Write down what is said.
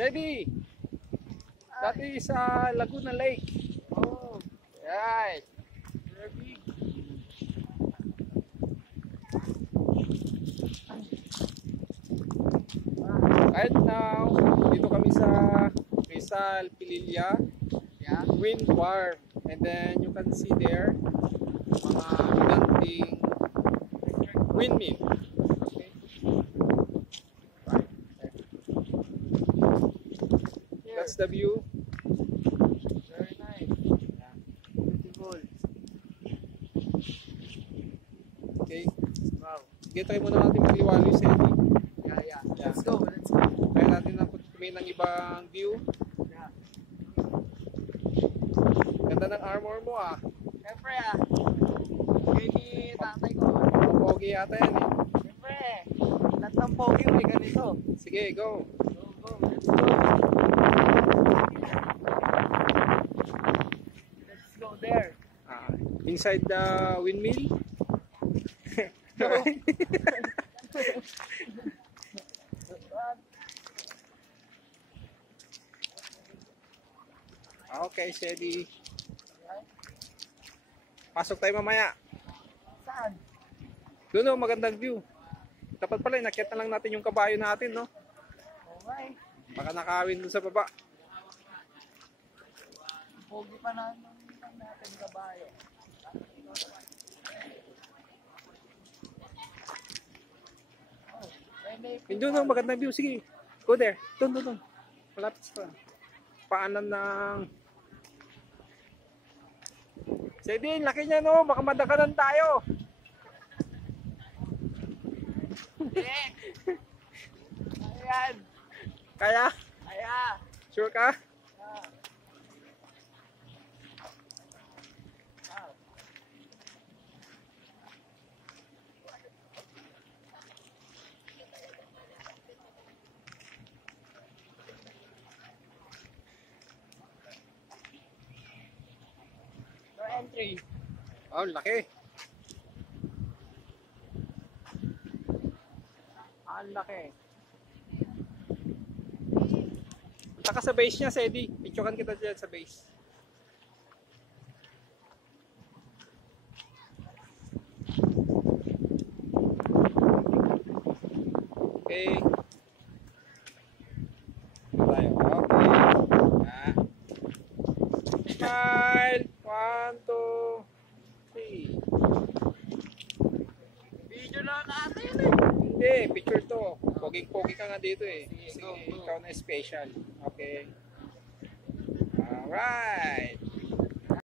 Sedi, that is Laguna Lake. Oh, Right. very big. Right now, dito kami sa Rizal, Pililla, Yeah. wind farm. And then you can see there, mga giganting windmill. Okay. Right. Here. That's the view. Very nice. Yeah. Beautiful. Okay. Wow. Sige, try muna natin magliwalo sa Eddie. Yeah, yeah. Yeah. Let's go. Let's go. Try natin na tumingin ng ibang view. Yeah. Ganda ng armor mo ah. Siyempre Bigay ni tatay ko. Pogi yata yan eh. Siyempre. Lahat ng pogi may ganito. Sige, go. Go, go. Let's go. Let's go there. Inside the windmill. Go. Okay, Sedi. Pasok tayo mamaya. Saan? Doon oh, magandang view. Dapat pala, nakita lang natin yung kabayo natin, no? Okay. Baka nakawin doon sa baba. Pogi pa na natin kabayo. Doon oh, magandang view. Sige, go there. Doon. Malapit sa paanan ng... Sedi, laki niya no. Baka madakanan tayo. Ayan. Kaya? Ayan. Sure ka? No entry. Oh, laki. Ang laki. Punta ka sa base niya, Sedi. Picturean kita dyan sa base. Okay. Tayo. Okay. Ah. Smile. 1, 2, 3. Video na natin Hindi, picture to. Pogi-pogi ka nga dito eh. Sige, Sige, go. ikaw na special. Okay. Alright.